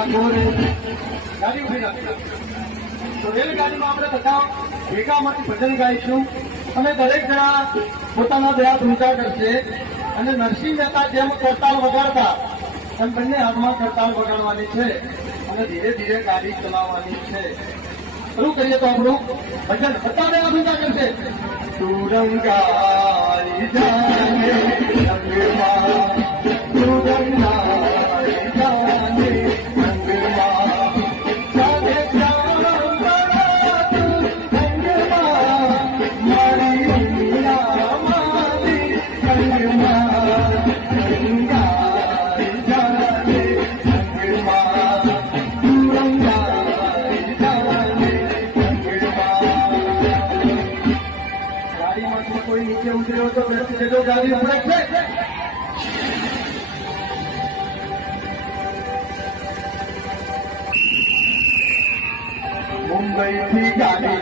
ઠાકોર ગાડી ઉભી રાખી. તો રેલગાડીમાં આપણે બધા ભેગા માંથી ભજન ગાઈશું અને દરેક જણા પોતાના બે હાથ ઊંચા કરશે અને નરસિંહ મહેતા જેમ કરતાલ વગાડતા અને બંને હાથમાં કરતાલ વગાડવાની છે અને ધીરે ધીરે ગાડી ચલાવવાની છે. શરૂ કરીએ તો આપણું ભજન બધા બે હાથ ઊંચા કરશે. તુરંગારી જાને રંગમાં, તુરંગારી જાને રંગમાં, જાને ચાંદના રંગમાં, મારી મીરામારી રંગમાં, તુરંગારી જાને રંગમાં, તુરંગારી જાને રંગમાં. કોઈ નીચે ઉતર્યો તો બેસી જજો, ગાડી ઉપડે છે. મુંબઈ થી ગાડી